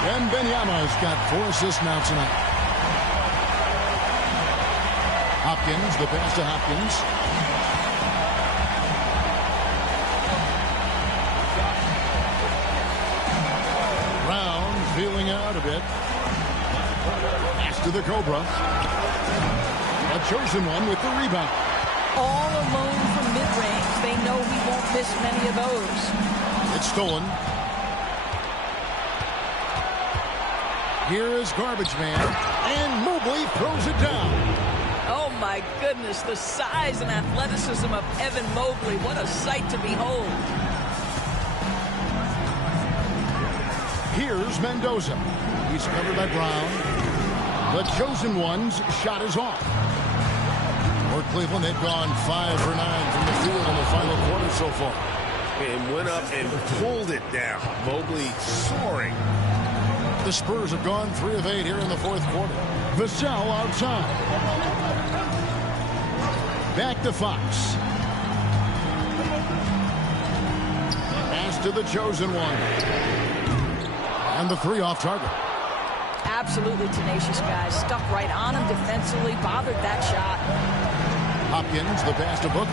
Wembanyama's got 4 assists now tonight. Hopkins, the pass to Hopkins. feeling out a bit. Pass to the Cobra. A chosen one with the rebound. All alone from mid-range. They know he won't miss many of those. It's stolen. Here is Garbage Man. And Mobley throws it down. Oh, my goodness. The size and athleticism of Evan Mobley. What a sight to behold. Here's Mendoza. He's covered by Brown. The chosen one's shot is off. For Cleveland, they've gone 5 for 9 from the field in the final quarter so far. And went up and pulled it down. Mobley soaring. The Spurs have gone 3 of 8 here in the fourth quarter. Vassell outside. Back to Fox. Pass to the chosen one. And the 3 off target. Absolutely tenacious guys. Stuck right on him defensively. Bothered that shot. Hopkins, the pass to Booker.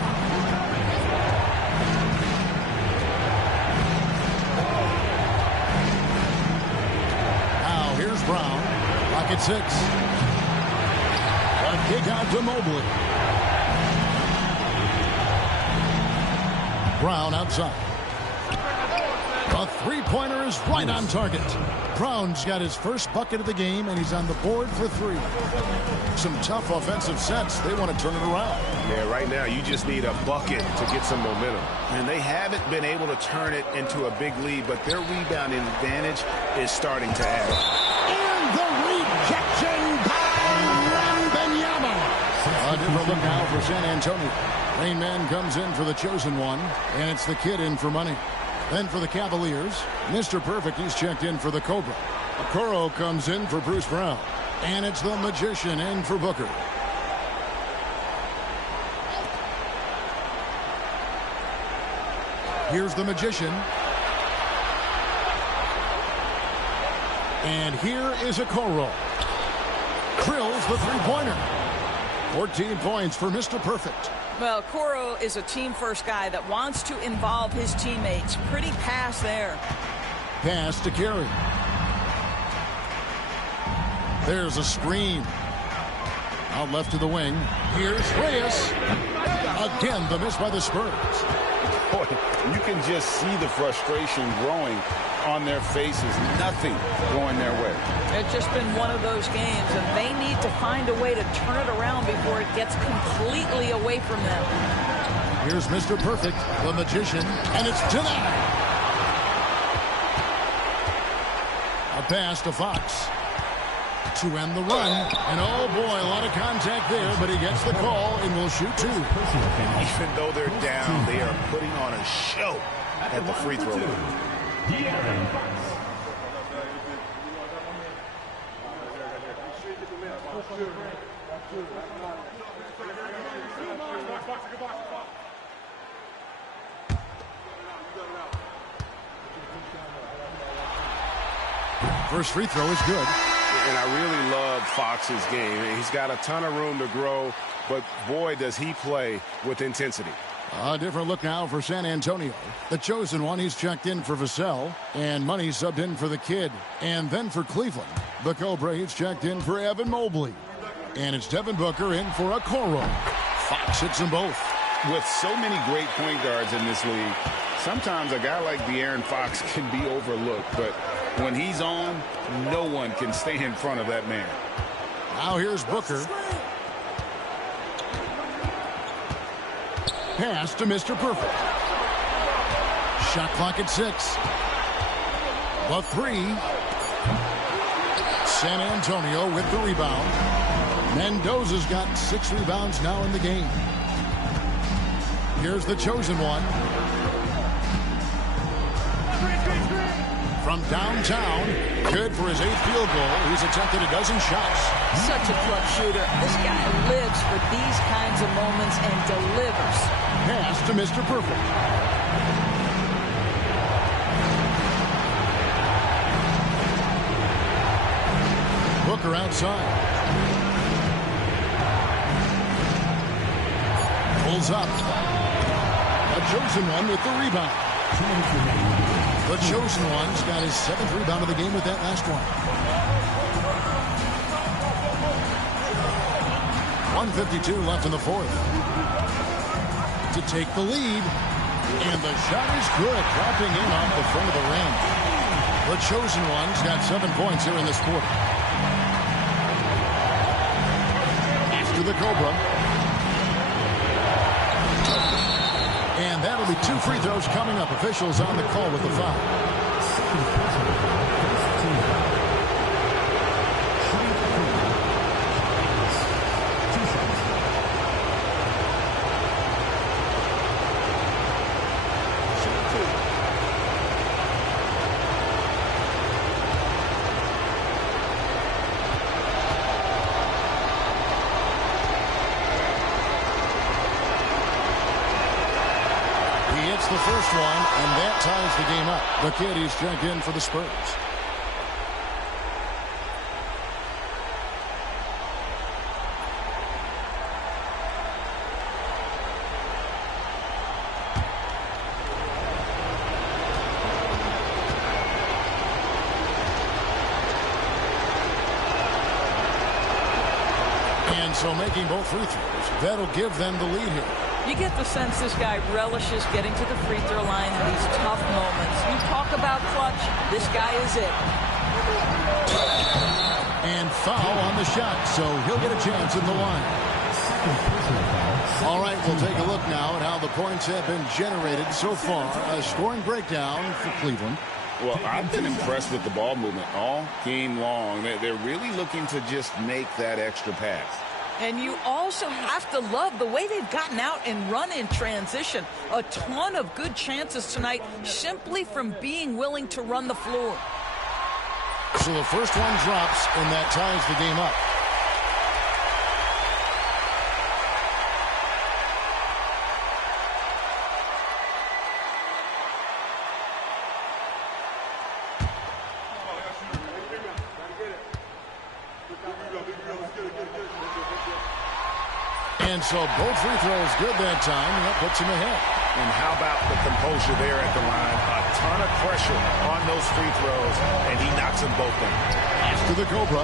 Now here's Brown. Pocket 6. A kick out to Mobley. Brown outside. A three-pointer is right on target. Brown's got his first bucket of the game, and he's on the board for 3. Some tough offensive sets. They want to turn it around. Yeah, right now you just need a bucket to get some momentum. And they haven't been able to turn it into a big lead, but their rebounding advantage is starting to add up. And the rejection by Wembanyama. A different look now for San Antonio. Rain Man comes in for the chosen one, and it's the kid in for money. Then for the Cavaliers, Mr. Perfect, he's checked in for the Cobra. Okoro comes in for Bruce Brown. And it's the Magician in for Booker. Here's the Magician. And here is Okoro. Drills the three-pointer. 14 points for Mr. Perfect. Well, Okoro is a team-first guy that wants to involve his teammates. Pretty pass there. Pass to Carey. There's a screen. Out left to the wing. Here's Reyes. Again, the miss by the Spurs. Boy, you can just see the frustration growing on their faces. Nothing going their way. It's just been one of those games, and they need to find a way to turn it around before it gets completely away from them. Here's Mr. Perfect, the Magician, and it's denied. A pass to Fox to end the run. And oh boy, a lot of contact there, but he gets the call and will shoot 2. Even though they're down, they are putting on a show at the free throw line. First free throw is good. And I really love Fox's game. He's got a ton of room to grow, but boy, does he play with intensity. A different look now for San Antonio. The chosen one, he's checked in for Vassell, and Money subbed in for the kid. And then for Cleveland, the Cobra, he's checked in for Evan Mobley. And it's Devin Booker in for Okoro. Fox hits them both. With so many great point guards in this league, sometimes a guy like De'Aaron Fox can be overlooked, but when he's on, no one can stay in front of that man. Now here's Booker. Pass to Mr. Perfect. Shot clock at 6. The 3. San Antonio with the rebound. Mendoza's got 6 rebounds now in the game. Here's the chosen one. From downtown, good for his 8th field goal. He's attempted a dozen shots. Such a clutch shooter. This guy lives for these kinds of moments and delivers. Pass to Mr. Perfect. Booker outside. Pulls up. A chosen one with the rebound. The chosen one's got his 7th rebound of the game with that last one. 1:52 left in the fourth. To take the lead. And the shot is good, dropping in off the front of the rim. The chosen one's got 7 points here in this quarter. After the Cobra. And that'll be 2 free throws coming up. Officials on the call with the foul. The first one, and that ties the game up. The Kitties check in for the Spurs. And so making both free throws, that'll give them the lead here. You get the sense this guy relishes getting to the free throw line in these tough moments. You talk about clutch, this guy is it. And foul on the shot, so he'll get a chance in the line. All right, we'll take a look now at how the points have been generated so far. A scoring breakdown for Cleveland. Well, I've been impressed with the ball movement all game long. They're really looking to just make that extra pass. And you also have to love the way they've gotten out and run in transition. A ton of good chances tonight simply from being willing to run the floor. So the first one drops, and that ties the game up. And so both free throws good that time, and that puts him ahead. And how about the composure there at the line? A ton of pressure on those free throws, and he knocks them both in. After the Cobra.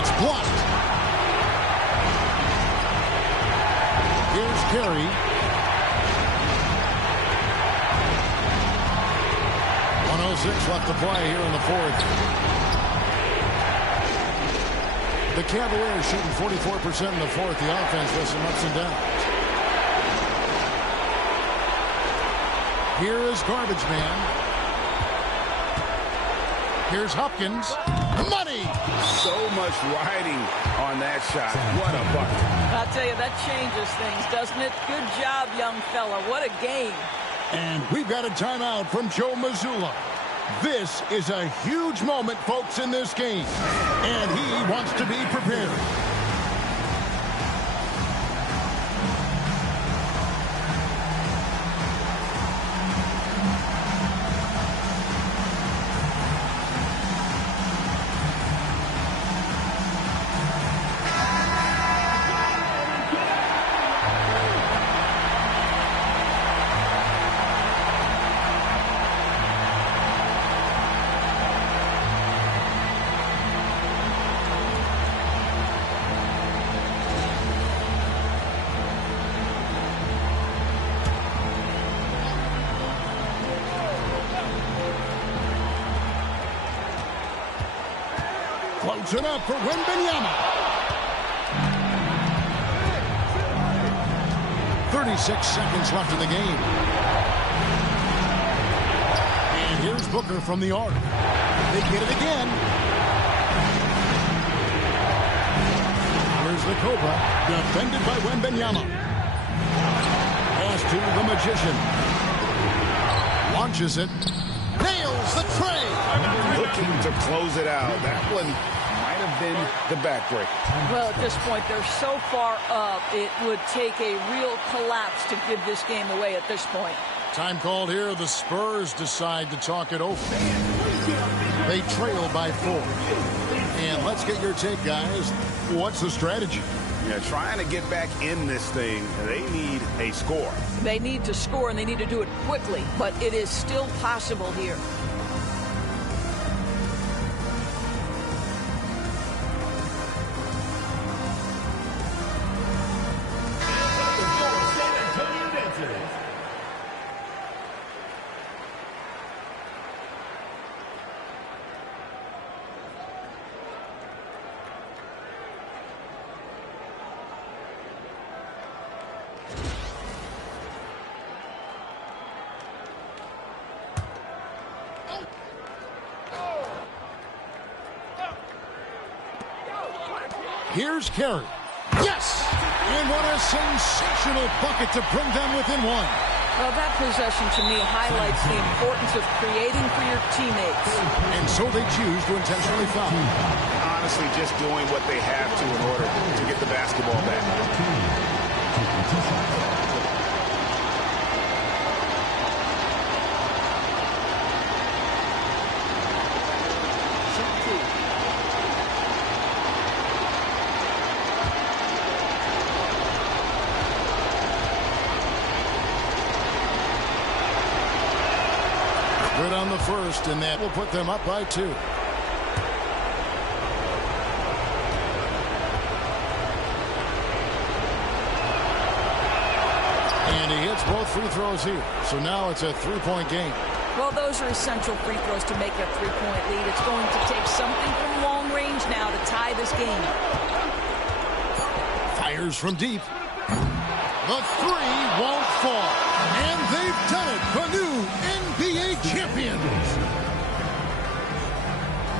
It's blocked. Here's Carey. 1:06 left to play here in the fourth. The Cavaliers shooting 44% in the fourth. The offense does some ups and downs. Here is Garbage Man. Here's Hopkins. Money! So much riding on that shot. What a bucket. I'll tell you, that changes things, doesn't it? Good job, young fella. What a game. And we've got a timeout from Joe Mazzulla. This is a huge moment, folks, in this game. And he wants to be prepared. Floats it up for Wembanyama. 36 seconds left in the game. And here's Booker from the arc. They get it again. Here's the Cobra, defended by Wembanyama. Pass to the Magician. Launches it. Nails the tray. Looking to close it out. That one might have been the backbreaker. Well, at this point, they're so far up, it would take a real collapse to give this game away at this point. Time called here. The Spurs decide to talk it over. They trail by 4. And let's get your take, guys. What's the strategy? Yeah, trying to get back in this thing, they need a score. They need to score, and they need to do it quickly, but it is still possible here. Here's Carey. Yes! And what a sensational bucket to bring them within one. Well, that possession to me highlights the importance of creating for your teammates. And so they choose to intentionally foul. Honestly, just doing what they have to in order to get the basketball back. Good on the first, and that will put them up by 2. And he hits both free throws here. So now it's a 3-point game. Well, those are essential free throws to make a 3-point lead. It's going to take something from long range now to tie this game. Fires from deep. The 3 won't fall. And they've done it. The new NBA champions.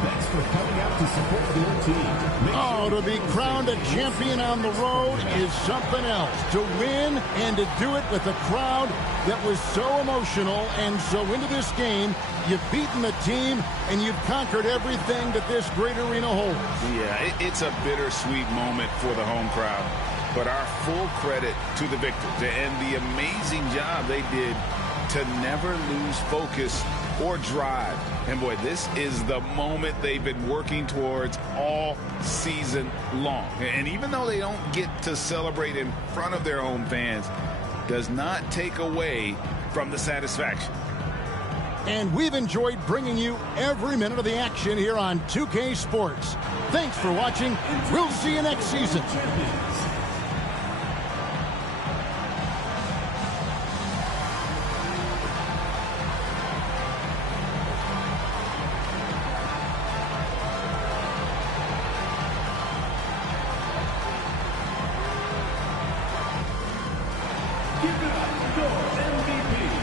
Thanks for coming out to support their team. Oh, to be crowned a champion on the road is something else. To win and to do it with a crowd that was so emotional and so into this game, you've beaten the team and you've conquered everything that this great arena holds. Yeah, it's a bittersweet moment for the home crowd. But our full credit to the victors and the amazing job they did to never lose focus or drive. And boy, this is the moment they've been working towards all season long. And even though they don't get to celebrate in front of their home fans, does not take away from the satisfaction. And we've enjoyed bringing you every minute of the action here on 2K Sports. Thanks for watching. We'll see you next season. Give it up for your MVP.